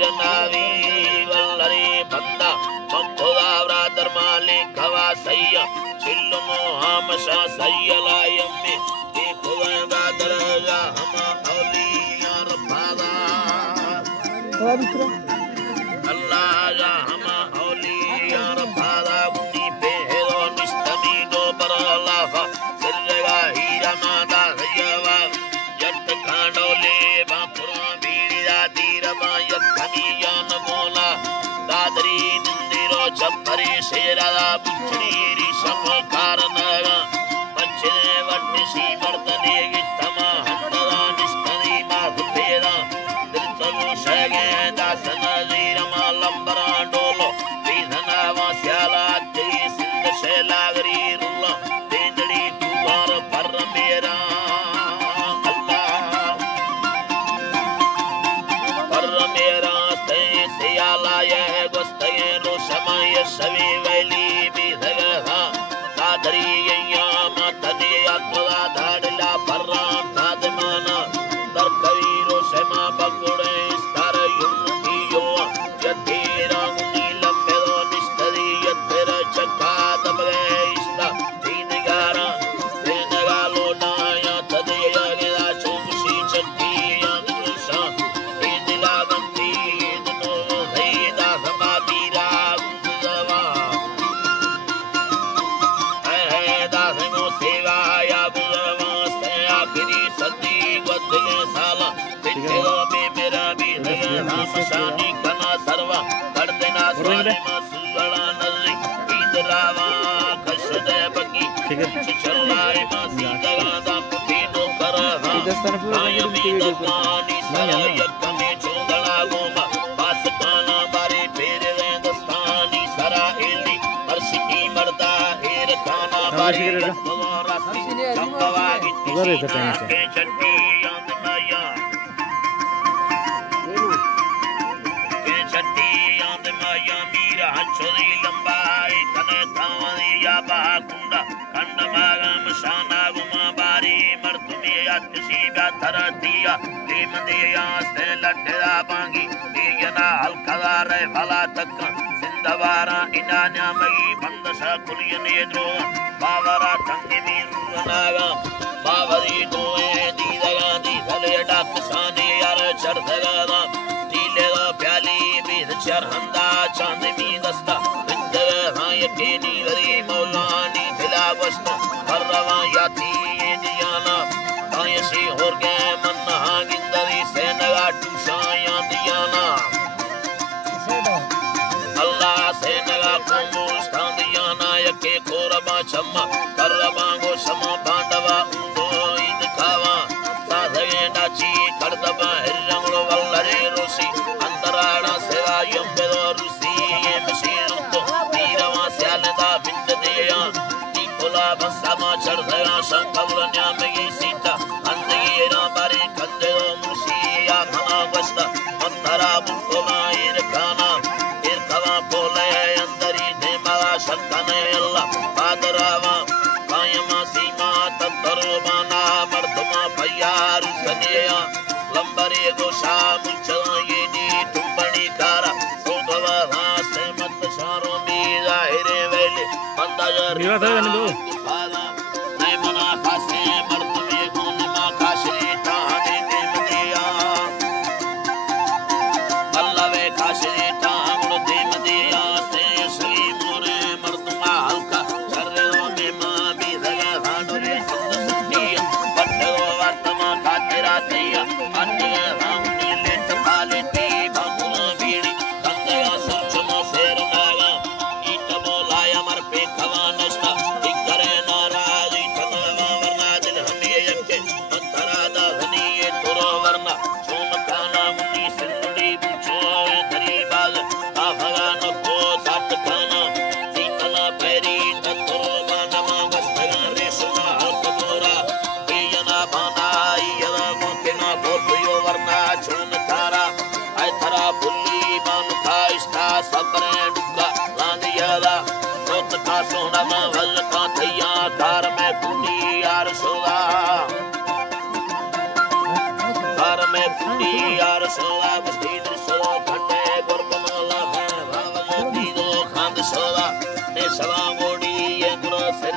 वीर नावी वल्लरी बंदा मखुदा ब्रादर मालिक हवा सैया चिल्लुनो हमशा सैयलायम में एक खुदा ब्रादर जा हम औलिया रफादा अल्लाह जा हम औलिया रफादा उन्हीं पे है रो निस्तमी दो पर अल्लाह सिरगा हीरा मादा सैयवा जट कांडोले बापुरा बीड़ा दीरमा यखमिया नमोला दादरी निंदिरो चप्परी शेरादा बुचनीरी समकारनगा मच्छरे वट्टिसी मर्दने गिttama हंदरा निष्करी माफेदा दिलचलो शगे दासन जीरमा लंबरा डोलो बीधना वास्याला तेरी सिंध शैलागरी रुल्ला तेंदड़ी कुमार पर मेरा सभी वैली भी धगा कादरी यया मातने अत्वा धाडला पररा कादमाना दर कवीरो शमा बगुड़े स्तर युक्तियो यतेरा नीलम मेरो निस्तरी यतेरा चक्का दबगे इस्ता तीन गारा तेनगा लोनाया तदे यगेदा चुमसी चक्की अंगुसा इंदिला गंती इदनो हैदा समाबीरा साला पिछलो में मेरा भी है हमशानी कना सर्वा कर देना सारे मसुला नजरी इधरावा खशदे बगी चलाए मासी दगादा पुतीनो करहा आयमी दगानी सारा यकमे चोदला गोमा पास काना बारे फेरे दस्तानी सारा एली अर्शी मर्दा हेर काना बारे रास्ती चंगवागी के चट्टी छोरी लंबाई तने थावनी या बाकुंडा कंडमागम शानागुमा बारी मर्तुमी अत्सी बाथरतिया लीमदिया से लड्डा बांगी येना हल्का रे भला तक सिंधवारा इनान्या मई बंदसा कुलियने द्रो बावरा तंगिमी रुनागा बावरी दोए दीदगा दी थले डाक साने यार चढ़दगा नीलेगा प्याली बीद चरहंदा चांदनी दस्ता विंदगा यकीनी गरी मौलानी दिला वस्ता परवा याती दियाना कायसी होर के मन्ना गिंदरी से नगा टूशाया दियाना अल्लाह से नगा कुमुस्ता दियाना यके कोरबा चम्मा करबा गो समा पांडवा उदो ईद खावा साधगे डाची करदबा हिरंगलो वल्लरे रोसी अंतराणा सेवा यंबेदो रुसी ये मशीरुतो तीरवा स्यालदा बिंद दिया निकोला बसमा चढ़या संकवल न्यामगी सीता अंदगी ना बारे कंदेदो मुसिया मना बस्ता मंतरा बुकोमा इरखाना इरखवा बोले अंदरी देमला शक्कने अल्लाह पादरावा कायमा सीमा तत्तरोमाना मर्दमा भैयार कन्या लंबरे गोशा मुचला ये नी टुंबनी कारा सोगवा रास्ते मत शारो मी जाहिरे वेले मंदाजर पाला मैं मना खासे मर्दमे गुनमा खाशरी ताने देमदिया अल्लाह वे खाशरी तांगलो देमदिया से सही मोरे मर्दमा हल्का शर्रो में मां भी दगा हाडरे सुंदरिया बट्टो वर्तमा खातेरा तैया अन्य रामनी लेट पाले ती बाबुना बीड़ी कंदया सरचमा सेर नागा ईट बोलाया मर पे खवा नष्टा इकरे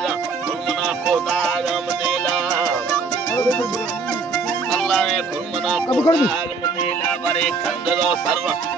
जा खुरमना को दागम देला अल्लाह ने खुरमना को दागम देला बरे खंदो सर्व